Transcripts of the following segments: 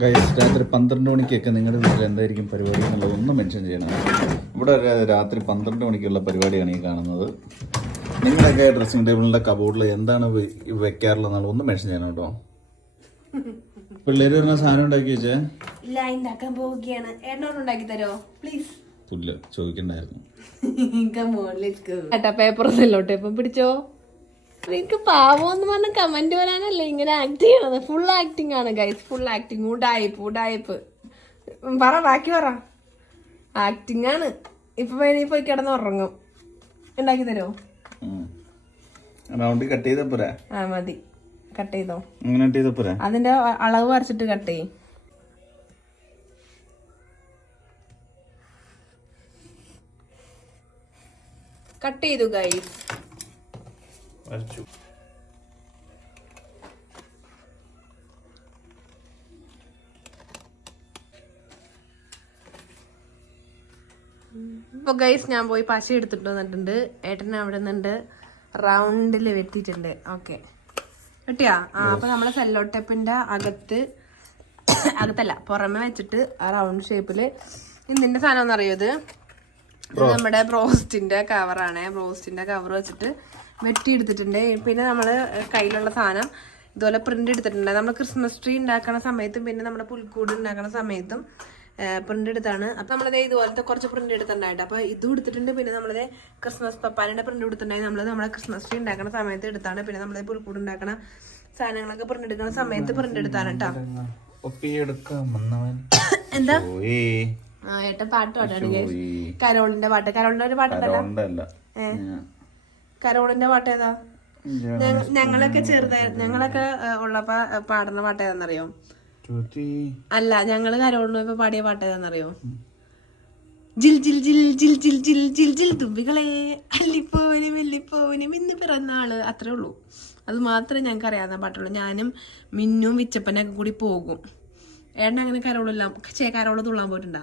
Guys രാത്രി 12 മണിക്കൊക്കെ നിങ്ങളുടെ വീട്ടിൽ എന്തായിരിക്കും പരിപാടി എന്നുള്ളത് ഒന്ന് മെൻഷൻ ചെയ്യണം. ഇവിടെ രാത്രി 12 മണിക്കുള്ള പരിപാടിയാണ് ഈ കാണുന്നത്. നിങ്ങളൊക്കെ ഡ്രസ്സിംഗ് ടേബിളിന്റെ കബോർഡിൽ എന്താണ് വെക്കാറുള്ളത് എന്നുള്ളത് ഒന്ന് മെൻഷൻ ചെയ്യണം കേട്ടോ. പിള്ളേര് പറഞ്ഞ സാധനം ഉണ്ടാക്കി വെച്ചേ ഇല്ല, ഉണ്ടാക്കാൻ പോവുകയാണ്. ഏട്ടനോട് ഉണ്ടാക്കി തരോ പ്ലീസ്? തുല്യ ചോദിക്കണ്ടായിരുന്നു. പേപ്പർ സെല്ലോട്ടേപ്പം പിടിച്ചോ. നിനക്ക് പാവോന്ന് പറഞ്ഞ കമന്റ് വരാനല്ലേ ഇങ്ങനെ ആക്ട് ചെയ്യണത്. ഫുൾ ആക്ടിങ് ആണ് ഗൈസ്, ഫുൾ ആക്ടിങ്. ഉടായ്പ് പറ, ബാക്കി പറ. ആക്ടിങ് ആണ്. ഇപ്പൊ വേണി പോയി കിടന്ന് ഉറങ്ങും. ഉണ്ടാക്കി തരോ? കട്ട് ചെയ്താ പോരാ? ആ മതി, കട്ട് ചെയ്തോ. അതിന്റെ അളവ് വരച്ചിട്ട് കട്ട് ചെയ്യും. കട്ട് ചെയ്തു ഗൈസ്. ഇപ്പൊ ഗൈസ് ഞാൻ പോയി പശ എടുത്തിട്ട് വന്നിട്ടുണ്ട്. ഏട്ടൻ അവിടെ നിന്നുണ്ട് റൗണ്ടില് വെട്ടിയിട്ടുണ്ട്. ഓക്കെ വെട്ടിയാ? അപ്പൊ നമ്മളെ സെല്ലോ ടേപ്പിന്റെ അകത്തല്ല പുറമെ വെച്ചിട്ട് ആ റൗണ്ട് ഷേപ്പില് ഇതിന്റെ സാധനം ഒന്ന് അറിയോ? ഇത് നമ്മുടെ ബ്രോസ്റ്റിന്റെ കവറാണ്. ബ്രോസ്റ്റിന്റെ കവർ വെച്ചിട്ട് വെട്ടി എടുത്തിട്ടുണ്ട്. പിന്നെ നമ്മള് കയ്യിലുള്ള സാധനം ഇതുപോലെ പ്രിന്റ് എടുത്തിട്ടുണ്ട്. നമ്മൾ ക്രിസ്മസ് ട്രീ ഉണ്ടാക്കുന്ന സമയത്തും പിന്നെ നമ്മുടെ പുൽക്കൂട് ഉണ്ടാക്കുന്ന സമയത്തും പ്രിന്റ് എടുത്താണ്. അപ്പൊ നമ്മളത് ഇതുപോലത്തെ കുറച്ച് പ്രിന്റ് എടുത്തിട്ടുണ്ടായിട്ട് അപ്പൊ ഇതും എടുത്തിട്ടുണ്ട്. പിന്നെ നമ്മളത് ക്രിസ്മസ് പപ്പാനിന്റെ പ്രിന്റ് എടുത്തിട്ടുണ്ടായി. നമ്മളെ ക്രിസ്മസ് ട്രീ ഉണ്ടാക്കുന്ന സമയത്ത് എടുത്താണ്. പിന്നെ നമ്മളത് പുൽക്കൂട് ഉണ്ടാക്കുന്ന സാധനങ്ങളൊക്കെ പ്രിന്റ് എടുക്കുന്ന സമയത്ത് പ്രിന്റ് എടുത്താണ് കേട്ടോ. എന്താ ഏട്ടൻ പാട്ട് പാടാണ്. കരോളിന്റെ പാട്ട്. കരോളിന്റെ ഒരു പാട്ടുണ്ടല്ലോ. കരോളിന്റെ പാട്ട് ഏതാ? ഞങ്ങളൊക്കെ ഞങ്ങളൊക്കെ ഉള്ളപ്പോ പാടുന്ന പാട്ട് ഏതാന്നറിയോ? അല്ല, ഞങ്ങള് കരോളിന് ഇപ്പൊ പാടിയ പാട്ട് ഏതാന്നറിയോ? ജിൽ ജിൽ ജിൽ ജിൽ ജിൽ ജിൽ ജിൽ ജിൽ തുമ്പികളെ അല്ലിപ്പോവനും വെല്ലിപ്പോവനും ഇന്ന് പിറന്നാള്. അത്രേ ഉള്ളൂ. അത് മാത്രമേ ഞങ്ങൾക്ക് അറിയാവുന്ന പാട്ടുള്ളൂ. ഞാനും മിന്നും വിച്ചപ്പനൊക്കെ കൂടി പോകും. ഏട്ടൻ അങ്ങനെ കരോള് തുള്ളാൻ പോയിട്ടുണ്ടാ?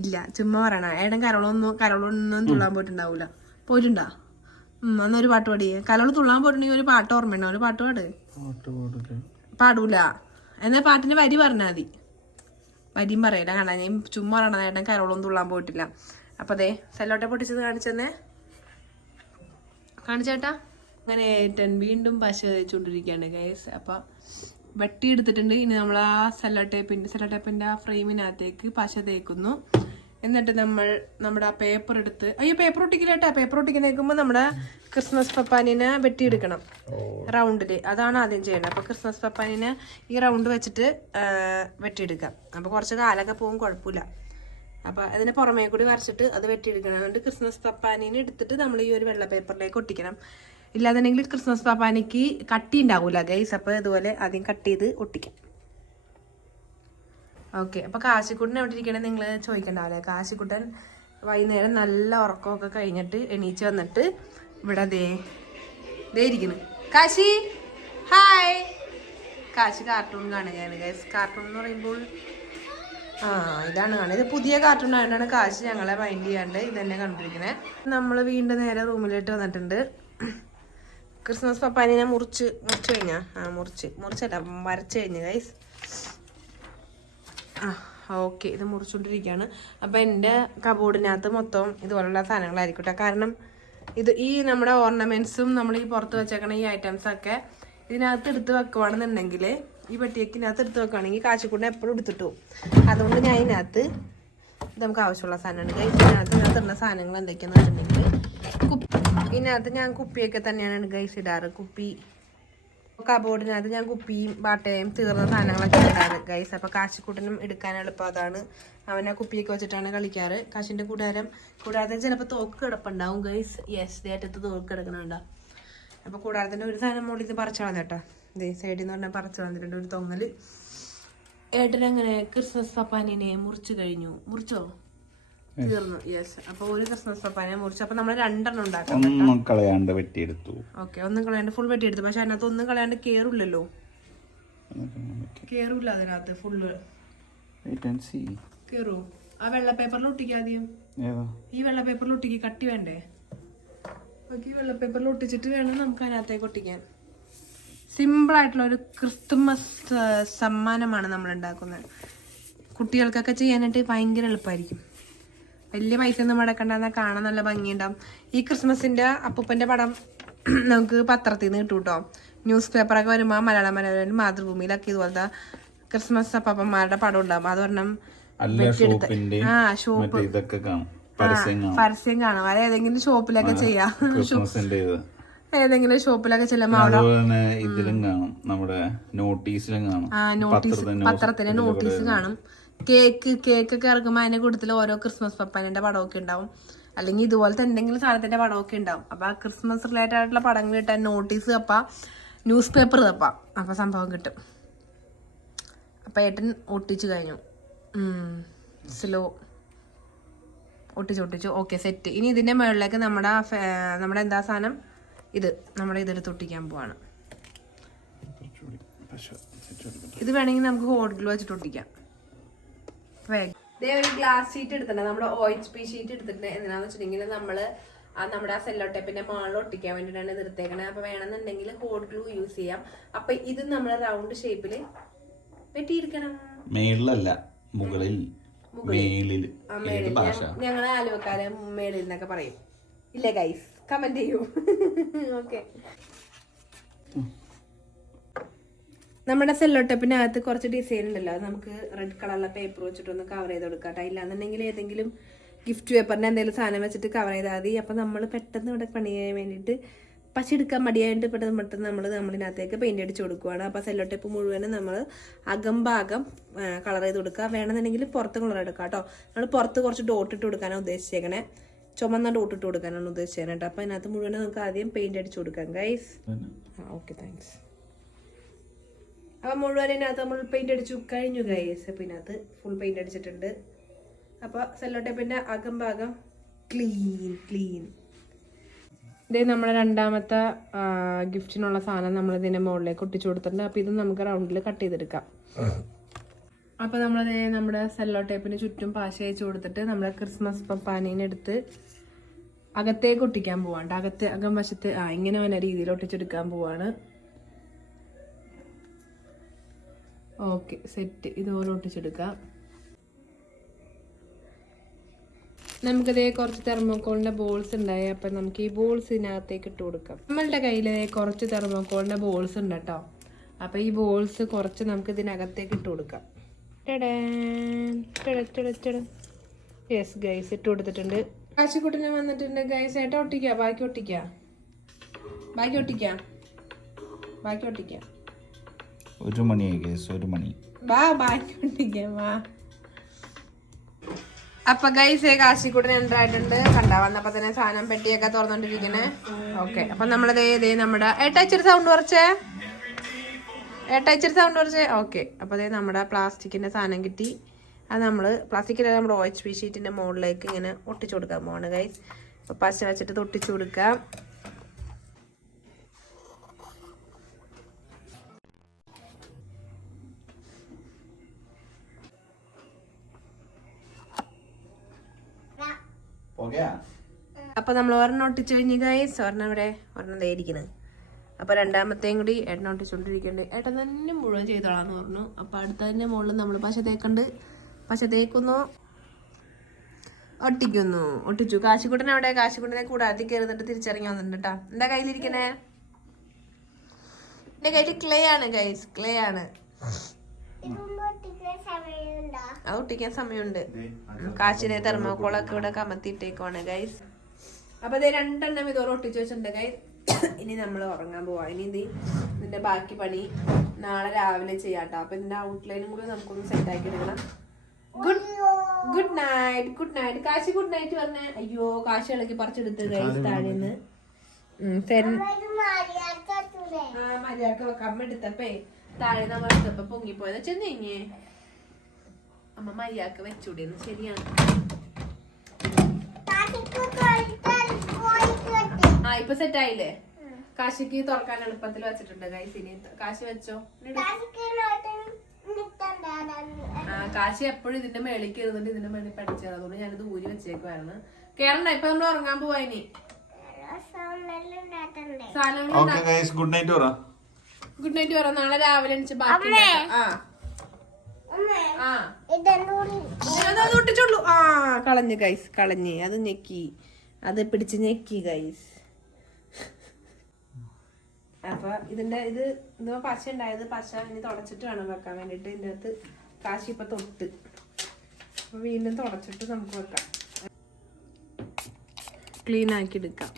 ഇല്ല, ചുമ്മാ പറയണ. ഏട്ടൻ കരോളൊന്നും തുള്ളാൻ പോയിട്ടുണ്ടാവൂല. പോയിട്ടുണ്ടാ? അന്നൊരു പാട്ട് പാടി. കരോള് തുള്ളാൻ പോയിട്ടുണ്ടെങ്കിൽ ഒരു പാട്ട് ഓർമ്മയുണ്ടോ? ഒരു പാട്ട് പാടൂല. എന്നാ പാട്ടിന്റെ വരി പറഞ്ഞാൽ മതി. വരിയും പറയല. കാണാൻ ഞാൻ ചുമ്മാ പറയണ. ഏട്ടൻ കരോളൊന്നും തുള്ളാൻ പോയിട്ടില്ല. അപ്പൊ അതെ സെല്ലോട്ടെ പൊട്ടിച്ചത് കാണിച്ചെന്നേ. കാണിച്ചേട്ടാ. അങ്ങനെ ഏട്ടൻ വീണ്ടും പശ തേച്ചുകൊണ്ടിരിക്കുകയാണ് ഗൈസ്. അപ്പൊ വെട്ടിയെടുത്തിട്ടുണ്ട്. ഇനി നമ്മൾ ആ സെല്ലോ ടേപ്പിന്റെ ആ ഫ്രെയിമിനകത്തേക്ക് പശ തേക്കുന്നു. എന്നിട്ട് നമ്മുടെ ആ പേപ്പർ എടുത്ത്, അയ്യോ പേപ്പർ ഒട്ടിക്കലേട്ടാ. പേപ്പർ ഒട്ടിക്കുന്നേക്കുമ്പോൾ നമ്മുടെ ക്രിസ്മസ് പപ്പാനിനെ വെട്ടിയെടുക്കണം റൗണ്ടില്. അതാണ് ആദ്യം ചെയ്യണം. അപ്പൊ ക്രിസ്മസ് പപ്പാനിനെ ഈ റൗണ്ട് വെച്ചിട്ട് വെട്ടിയെടുക്കാം. അപ്പൊ കുറച്ച് കാലൊക്കെ പോകും, കുഴപ്പമില്ല. അപ്പൊ അതിനെ പുറമേ കൂടി വരച്ചിട്ട് അത് വെട്ടിയെടുക്കണം. അതുകൊണ്ട് ക്രിസ്മസ് പപ്പാനിനെ എടുത്തിട്ട് നമ്മൾ ഈ ഒരു വെള്ള പേപ്പറിലേക്ക് ഒട്ടിക്കണം. ഇല്ലാന്നുണ്ടെങ്കിൽ ക്രിസ്മസ് പപ്പാനിക്ക് കട്ടി ഉണ്ടാവൂല ഗൈസ്. അപ്പൊ ഇതുപോലെ ആദ്യം കട്ട് ചെയ്ത് ഒട്ടിക്കാം. ഓക്കെ. അപ്പൊ കാശിക്കുട്ടൻ എവിടെ ഇരിക്കണേ നിങ്ങൾ ചോദിക്കണ്ടാവില്ലേ. കാശിക്കുട്ടൻ വൈകുന്നേരം നല്ല ഉറക്കമൊക്കെ കഴിഞ്ഞിട്ട് എണീച്ച് വന്നിട്ട് ഇവിടെ ദേ ഇരിക്കുന്നു. കാശി ഹായ്. കാശി കാർട്ടൂൺ കാണുകയാണ് ഗൈസ്. കാർട്ടൂൺ എന്ന് പറയുമ്പോൾ ഇതാണ് കാണുന്നത്. ഇത് പുതിയ കാർട്ടൂൺ ആയതുകൊണ്ടാണ് കാശി ഞങ്ങളെ മൈൻഡ് ചെയ്യാണ്ട് ഇത് തന്നെ കണ്ടിരിക്കണേ. നമ്മൾ വീണ്ടും നേരെ റൂമിലോട്ട് വന്നിട്ടുണ്ട്. ക്രിസ്മസ് പപ്പാനിനെ മുറിച്ച് കഴിഞ്ഞാ മുറിച്ചല്ല വരച്ച് കഴിഞ്ഞു ഗൈസ്. ഓക്കെ. ഇത് മുറിച്ചോണ്ടിരിക്കുകയാണ്. അപ്പൊ എൻ്റെ കബോർഡിനകത്ത് മൊത്തം ഇതുപോലുള്ള സാധനങ്ങളായിരിക്കട്ടെ. കാരണം ഈ നമ്മുടെ ഓർണമെന്റ്സും നമ്മൾ ഈ പുറത്ത് വെച്ചേക്കണ ഈ ഐറ്റംസ് ഒക്കെ ഇതിനകത്ത് എടുത്ത് വെക്കുവാണെന്നുണ്ടെങ്കിൽ, ഈ പെട്ടിയക്കിനകത്ത് എടുത്ത് വെക്കുകയാണെങ്കിൽ കാശിക്കൂടിനെ എപ്പോഴും എടുത്തിട്ട് പോകും. അതുകൊണ്ട് ഞാൻ ഇതിനകത്ത് നമുക്ക് ആവശ്യമുള്ള സാധനമാണ് ഗൈസ്. ഇതിനകത്ത് ഇടുന്ന സാധനങ്ങൾ എന്തൊക്കെയാന്ന് വെച്ചിട്ടുണ്ടെങ്കിൽ ഇതിനകത്ത് ഞാൻ കുപ്പിയൊക്കെ തന്നെയാണ് ഗൈസ് ഇടാറ്. കുപ്പി കബോർഡിനകത്ത് ഞാൻ കുപ്പിയും ബാട്ടയും തീർന്ന സാധനങ്ങളൊക്കെ ഇടാറ് ഗൈസ്. അപ്പൊ കാശിക്കൂട്ടനും എടുക്കാൻ എളുപ്പം അതാണ്. അവനെ കുപ്പിയൊക്കെ വെച്ചിട്ടാണ് കളിക്കാറ്. കാശിന്റെ കൂടാരത്തിൽ ചിലപ്പോൾ തോക്ക് കിടപ്പുണ്ടാവും ഗൈസ്. യെസ്, ഏറ്റത്ത് തോക്ക് കിടക്കണുണ്ടോ. അപ്പൊ കൂടാരത്തിന്റെ ഒരു സാധനം മുകളിൽ ഇത് പറിച്ചു കളഞ്ഞേട്ടാ. ഇതേ സൈഡിൽ നിന്ന് പറഞ്ഞാൽ പറിച്ചു കളഞ്ഞിട്ടുണ്ട് ഒരു തൊങ്ങല്. ഏട്ടനങ്ങനെ ക്രിസ്മസ് പപ്പാനിനെ മുറിച്ചു കഴിഞ്ഞു. മുറിച്ചോ? തീർന്നു. യെസ്. അപ്പൊ ഒരു ക്രിസ്മസ് പപ്പാനെ മുറിച്ചു. അപ്പൊ നമ്മൾ 2 ഉണ്ടാക്കാം. ഒന്നും കളയാണ്ട് വെട്ടിയെടുത്തു. ഓക്കെ, ഒന്നും കളയാണ്ട് ഫുൾ വെട്ടിയെടുത്തു. പക്ഷെ അതിനകത്ത് ഒന്നും കളയാണ്ട് കേറില്ലല്ലോ. കേറൂല അതിനകത്ത് ഫുള്ള്. കേറൂ. ആ വെള്ള പേപ്പറിൽ ഒട്ടിക്കുക ആദ്യം. ഈ വെള്ള പേപ്പറിൽ ഒട്ടിക്കുക. കട്ടി വേണ്ടേ? ഈ വെള്ള പേപ്പറിൽ ഒട്ടിച്ചിട്ട് വേണം നമുക്ക് അതിനകത്തേക്ക് ഒട്ടിക്കാൻ. സിമ്പിൾ ആയിട്ടുള്ള ഒരു ക്രിസ്തുമസ് സമ്മാനമാണ് നമ്മൾ ഉണ്ടാക്കുന്നത്. കുട്ടികൾക്കൊക്കെ ചെയ്യാനായിട്ട് ഭയങ്കര എളുപ്പമായിരിക്കും. വലിയ പൈസ ഒന്നും മുടക്കണ്ടെന്നാൽ കാണാൻ നല്ല ഭംഗിയുണ്ടാവും. ഈ ക്രിസ്മസിന്റെ അപ്പൂപ്പന്റെ പടം നമുക്ക് പത്രത്തിൽ നിന്ന് കിട്ടും കേട്ടോ. ന്യൂസ് പേപ്പറൊക്കെ വരുമ്പോൾ മലയാളം മാതൃഭൂമിയിലൊക്കെ ഇതുപോലത്തെ ക്രിസ്മസ് അപ്പന്മാരുടെ പടം ഉണ്ടാവും. അത് പറഞ്ഞാൽ ഷോപ്പ് പരസ്യം കാണും. അത് ഏതെങ്കിലും ഷോപ്പിലൊക്കെ ചെയ്യാം. ഏതെങ്കിലും ഷോപ്പിലൊക്കെ ചെല്ലുമ്പോ ഇതിലും കാണും, നമ്മുടെ നോട്ടീസിലും കാണും. പത്രത്തിന്റെ നോട്ടീസ് കാണും. കേക്ക് ഒക്കെ ഇറക്കുമ്പോൾ അതിന്റെ കൂട്ടത്തിൽ ഓരോ ക്രിസ്മസ് പപ്പാന്റെ പടമൊക്കെ ഉണ്ടാവും. അല്ലെങ്കിൽ ഇതുപോലത്തെ എന്തെങ്കിലും സാധനത്തിന്റെ പടമൊക്കെ ഉണ്ടാവും. അപ്പൊ ആ ക്രിസ്മസ് റിലേറ്റഡ് ആയിട്ടുള്ള പടങ്ങൾ കിട്ടാൻ നോട്ടീസ് തപ്പാ, ന്യൂസ് പേപ്പർ തപ്പാ, അപ്പൊ സംഭവം കിട്ടും. അപ്പൊ ഏട്ടൻ ഒട്ടിച്ചു കഴിഞ്ഞു. സ്ലോ ഒട്ടിച്ചു. Okay, set. ഇനി ഇതിന്റെ മുകളിലേക്ക് നമ്മുടെ എന്താ സാധനം, നമ്മുടെ ഇതെടുത്ത് ഒട്ടിക്കാൻ പോവാണ്. ഇത് വേണമെങ്കിൽ നമുക്ക് ഹോട്ട് ഗ്ലൂ വെച്ചിട്ട് ഒട്ടിക്കാം. ഒരു ഗ്ലാസ് ഷീറ്റ് എടുത്തിട്ടുണ്ട്, നമ്മുടെ OHP ഷീറ്റ് എടുത്തിട്ടുണ്ട്. എന്തിനാന്ന് വെച്ചിട്ടുണ്ടെങ്കിൽ നമ്മുടെ ആ സെല്ലോ ടേപ്പിന്റെ മാളിൽ ഒട്ടിക്കാൻ വേണ്ടിയിട്ടാണ് ഇത് എടുത്തേക്കണേ. അപ്പൊ വേണമെന്നുണ്ടെങ്കിൽ ഹോട്ട് ഗ്ലൂ യൂസ് ചെയ്യാം. അപ്പൊ ഇത് നമ്മൾ റൗണ്ട് ഷേപ്പില് വെട്ടിയിരിക്കണം. മേളിലല്ല, മുകളിൽ. ഞങ്ങളെ ആലുവക്കാരെ മേളിൽ എന്നൊക്കെ പറയും. ഇല്ലേ ഗൈസ്? കമന്റ് ചെയ്യൂ. ഓക്കെ, നമ്മുടെ സെല്ലോ ടേപ്പിനകത്ത് കുറച്ച് ഡിസൈൻ ഉണ്ടല്ലോ, അത് നമുക്ക് റെഡ് കളറിലെ പേപ്പർ വെച്ചിട്ടൊന്ന് കവർ ചെയ്ത് കൊടുക്കാം. ഇല്ലാന്നുണ്ടെങ്കിൽ ഏതെങ്കിലും ഗിഫ്റ്റ് പേപ്പറിന്റെ എന്തെങ്കിലും സാധനം വെച്ചിട്ട് കവർ ചെയ്താൽ മതി. അപ്പൊ നമ്മൾ പെട്ടെന്ന് ഇവിടെ പണി ചെയ്യാൻ വേണ്ടിയിട്ട് പശ എടുക്കാൻ മടിയായിട്ട് പെട്ടെന്ന് നമ്മളിനകത്തേക്ക് പെയിന്റ് അടിച്ച് കൊടുക്കുവാണ്. അപ്പൊ സെല്ലോ ടേപ്പ് മുഴുവനും നമ്മൾ അകംഭാഗം കളർ ചെയ്ത് കൊടുക്കുക. വേണമെന്നുണ്ടെങ്കിൽ പുറത്ത് കളർ എടുക്കാം കേട്ടോ. നമ്മൾ പുറത്ത് കുറച്ച് ഡോട്ട് ഇട്ട് കൊടുക്കാനാണ് ഉദ്ദേശിച്ചേക്കണേ. ചുമന്ന ഡോട്ട് ഇട്ട് കൊടുക്കാനാണ് ഉദ്ദേശിച്ചത് കേട്ടോ. അപ്പൊ അതിനകത്ത് മുഴുവനും നമുക്ക് ആദ്യം പെയിന്റ് അടിച്ച് കൊടുക്കാം ഗൈസ്. Okay, thanks. അപ്പൊ മുഴുവനകത്ത് നമ്മൾ പെയിന്റ് അടിച്ചു കഴിഞ്ഞു ഗൈസ്. അപ്പൊ ഇതിനകത്ത് ഫുൾ പെയിന്റ് അടിച്ചിട്ടുണ്ട്. അപ്പൊ സെല്ലോ ടേപ്പിന്റെ അകംഭാഗം ക്ലീൻ. ഇതേ നമ്മുടെ രണ്ടാമത്തെ ഗിഫ്റ്റിനുള്ള സാധനം നമ്മൾ ഇതിന്റെ മുകളിലേക്ക് ഒട്ടിച്ചു കൊടുത്തിട്ടുണ്ട്. അപ്പൊ ഇത് നമുക്ക് റൗണ്ടിൽ കട്ട് ചെയ്തെടുക്കാം. അപ്പൊ നമ്മളതേ നമ്മുടെ സെല്ലോ ടേപ്പിന് ചുറ്റും പാശ അയച്ചു കൊടുത്തിട്ട് നമ്മുടെ ക്രിസ്മസ് പപ്പാനീനെ എടുത്ത് അകത്തേക്ക് ഒട്ടിക്കാൻ പോവാണ്ട്. അകംവശത്ത് ഇങ്ങനെ വന്ന രീതിയിൽ ഒട്ടിച്ചെടുക്കാൻ പോവാണ്. Okay, set. ഇതുപോലെ ഒട്ടിച്ചെടുക്കാം. നമുക്കതേ കുറച്ച് തെർമോക്കോളിന്റെ ബോൾസ് ഉണ്ടായി. അപ്പൊ നമുക്ക് ഈ ബോൾസ് ഇതിനകത്തേക്ക് ഇട്ട് കൊടുക്കാം. നമ്മളുടെ കയ്യിൽ കുറച്ച് തെർമോക്കോളിന്റെ ബോൾസ് ഉണ്ട് കേട്ടോ. അപ്പൊ ഈ ബോൾസ് കുറച്ച് നമുക്ക് ഇതിനകത്തേക്ക് ഇട്ട് കൊടുക്കാം. യെസ് ഗൈസ്, ഇട്ട് കൊടുത്തിട്ടുണ്ട്. കാശിക്കുട്ടനെ വന്നിട്ടുണ്ട് ഗൈസ്. ഏട്ടാ ഒട്ടിക്കാം, ബാക്കി ഒട്ടിക്കാം. ഒരു മണിയായി ഗൈസ്, 1 മണി. ബാക്കി ഒട്ടിക്കാം, വാ. അപ്പൊ ഗൈസ് കാശിക്കുട്ടൻ എൻ്ററായിട്ടുണ്ട്. കണ്ടാ വന്നപ്പോ തന്നെ സാധനം പെട്ടിയൊക്കെ തുറന്നോണ്ടിരിക്കണേ. ഓക്കെ, അപ്പൊ നമ്മളതേ നമ്മുടെ ഏട്ടാച്ചിരി സൗണ്ട് കുറച്ചേ. ഓക്കെ, അപ്പൊ അതേ നമ്മുടെ പ്ലാസ്റ്റിക്കിന്റെ സാധനം കിട്ടി. അത് പ്ലാസ്റ്റിക്കിന്റെ നമ്മുടെ OHP ഷീറ്റിന്റെ മുകളിലേക്ക് ഇങ്ങനെ ഒട്ടിച്ചു കൊടുക്കാൻ പോവാണ് ഗൈസ്. അപ്പൊ പശ വെച്ചിട്ട് ഒട്ടിച്ചു കൊടുക്കാം. അപ്പൊ നമ്മൾ ഒരെണ്ണം ഒട്ടിച്ചു കഴിഞ്ഞ് ഗൈസ്. ഒരെണ്ണം ഇരിക്കുന്നത്. അപ്പൊ രണ്ടാമത്തെയും കൂടി ഏട്ടൻ ഒട്ടിച്ചോണ്ടിരിക്കുന്നുണ്ട്. ഏട്ടൻ തന്നെ മുഴുവൻ ചെയ്തോളാന്ന് പറഞ്ഞു. അപ്പൊ അടുത്തതിന്റെ മുകളിൽ നമ്മൾ പശ തേക്കുന്നു, ഒട്ടിച്ചു. കാശിക്കുട്ടനെ കൂടാതെ കയറുന്നിട്ട് തിരിച്ചിറങ്ങി വന്നിട്ടുണ്ട് കേട്ടാ. എന്താ കയ്യിലിരിക്കണേ? എന്റെ കയ്യിൽ ക്ലേ ആണ് ഗൈസ്, ക്ലേ ആണ്. അത് ഒട്ടിക്കാൻ സമയമുണ്ട്. കാശിനെ തെർമോക്കോളൊക്കെ ഇവിടെ കമത്തിയിട്ടേക്കുവാണ് ഗൈസ്. അപ്പൊ ഇത് 2 എണ്ണം ഇതോടെ ഒട്ടിച്ചു വെച്ചിട്ടുണ്ട് ഗൈസ്. ഇനി നമ്മൾ ഉറങ്ങാൻ പോവാ. ഇനി ഇതിന്റെ ബാക്കി പണി നാളെ രാവിലെ ചെയ്യാട്ടോ. അപ്പൊ ഇതിന്റെ ഔട്ട്ലൈനും കൂടി നമുക്കൊന്ന് സെറ്റ് ആക്കി എടുക്കണം. Good night Kashi. Good night പറഞ്ഞേ. അയ്യോ, കാശി ഇളക്കി പറിച്ചെടുത്ത് ഗൈസ് താഴേന്ന്. മര്യാദക്ക് വെക്കാം. അമ്മ എടുത്തപ്പേ താഴെ നമ്മൾ എടുത്തപ്പോ പൊങ്ങിപ്പോയത്. ചെന്നേ അമ്മ മര്യാദക്ക് വെച്ചൂടെന്ന്. ശരിയാണ്. ഇപ്പൊ സെറ്റ് ആയില്ലേ? കാശിക്ക് തുറക്കാൻ എളുപ്പത്തിൽ വെച്ചിട്ടുണ്ട് ഗൈസ്. ഇനി കാശി വെച്ചോ. കാശി എപ്പോഴും ഇതിന്റെ മേളിൽ ഇരുന്നിട്ട് ഇതിന്റെ മേളിൽ പഠിച്ചത്. അതുകൊണ്ട് ഞാനിത് ഊരി വെച്ചേക്കുവായിരുന്നു. കേരള ഇപ്പൊ നമ്മൾ ഉറങ്ങാൻ പോവാ. ഇനി ഗുഡ് നൈറ്റ് പറ. ഗുഡ് നൈറ്റ് പറ. നാളെ രാവിലെ എണീച്ച് ബാക്കി ഉണ്ടാക്കാം. അത് ഒട്ടിച്ചോളൂ. കളഞ്ഞ് ഗൈസ്, കളഞ്ഞ്. അത് ഞെക്കി, അത് പിടിച്ച് ഞെക്കി ഗൈസ്. അപ്പൊ ഇതിന്റെ ഇത് പശ ഉണ്ടായത്, പശ ഇനി തുടച്ചിട്ട് വേണം വെക്കാൻ വേണ്ടിട്ട്. ഇതിന്റെ അകത്ത് കാശി ഇപ്പൊ തൊട്ട്, അപ്പൊ വീണ്ടും തുടച്ചിട്ട് നമുക്ക് വെക്കാം. ക്ലീൻ ആക്കി എടുക്കാം.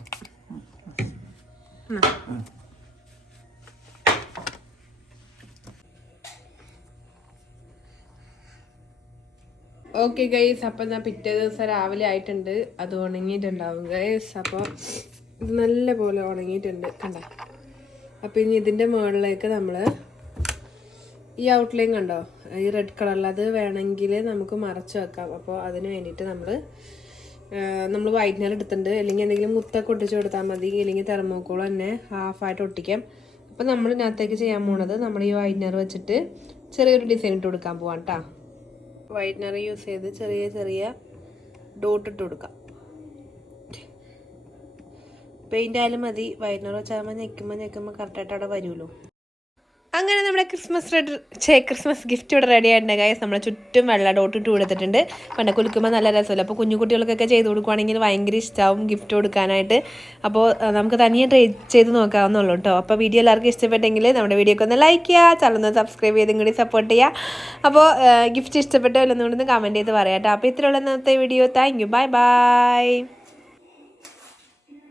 ഓക്കെ ഗൈസ്, അപ്പൊ ഞാൻ പിറ്റേ ദിവസം രാവിലെ ആയിട്ടുണ്ട്. അത് ഉണങ്ങിയിട്ടുണ്ടാവും ഗൈസ്. അപ്പോൾ ഇത് നല്ല പോലെ ഉണങ്ങിയിട്ടുണ്ട്, കണ്ട. അപ്പൊ ഇനി ഇതിന്റെ മുകളിലേക്ക് നമ്മള് ഈ ഔട്ട്ലൈൻ കണ്ടോ, ഈ റെഡ് കളറിൽ, അത് വേണമെങ്കിൽ നമുക്ക് മറച്ചു വെക്കാം. അപ്പോൾ അതിന് വേണ്ടിയിട്ട് നമ്മൾ വൈറ്റ്നർ എടുത്തിട്ടുണ്ട്. അല്ലെങ്കിൽ എന്തെങ്കിലും മുത്തൊക്കെ ഒട്ടിച്ച് കൊടുത്താൽ മതി, അല്ലെങ്കിൽ തെർമോക്കോൾ തന്നെ ഹാഫായിട്ട് ഒട്ടിക്കാം. അപ്പം നമ്മൾ ഇതിനകത്തേക്ക് ചെയ്യാൻ പോണത്, നമ്മൾ ഈ വൈറ്റ്നർ വെച്ചിട്ട് ചെറിയൊരു ഡിസൈൻ ഇട്ട് കൊടുക്കാൻ പോവാം കേട്ടോ. വൈറ്റ്നർ യൂസ് ചെയ്ത് ചെറിയ ചെറിയ ഡോട്ട് ഇട്ട് കൊടുക്കാം. പെയിൻ്റ് ആയാലും മതി, വൈറ്റ്നർ വെച്ചാകുമ്പോൾ ഞെക്കുമ്പോൾ കറക്റ്റായിട്ട് അവിടെ വരുമല്ലോ. അങ്ങനെ നമ്മുടെ ക്രിസ്മസ് ഗിഫ്റ്റ് ഇവിടെ റെഡി ആയിട്ടുണ്ട് ഗൈസ്. നമ്മളെ ചുറ്റും വെള്ള ഡോട്ട് ഇട്ട് കൊടുത്തിട്ടുണ്ട്. പണ്ട് കുലുക്കുമ്പോൾ നല്ല രസമല്ല. അപ്പോൾ കുഞ്ഞു കുട്ടികൾക്കൊക്കെ ചെയ്ത് കൊടുക്കുവാണെങ്കിൽ ഭയങ്കര ഇഷ്ടമാവും ഗിഫ്റ്റ് കൊടുക്കാനായിട്ട്. അപ്പോൾ നമുക്ക് തനിയെ ട്രൈ ചെയ്ത് നോക്കാവുന്നുള്ളൂ കേട്ടോ. അപ്പോൾ വീഡിയോ എല്ലാവർക്കും ഇഷ്ടപ്പെട്ടെങ്കിൽ നമ്മുടെ വീഡിയോക്ക് ഒന്ന് ലൈക്ക് ചെയ്യുക, ചാനൽ ഒന്ന് സബ്സ്ക്രൈബ് ചെയ്തും കൂടി സപ്പോർട്ട് ചെയ്യുക. അപ്പോൾ ഗിഫ്റ്റ് ഇഷ്ടപ്പെട്ടോ ഇല്ലെന്നുകൊണ്ടൊന്ന് കമൻറ്റ് ചെയ്ത് പറയാം കേട്ടോ. അപ്പോൾ ഇത്രയുള്ള ഇന്നത്തെ video. Thank you, bye bye.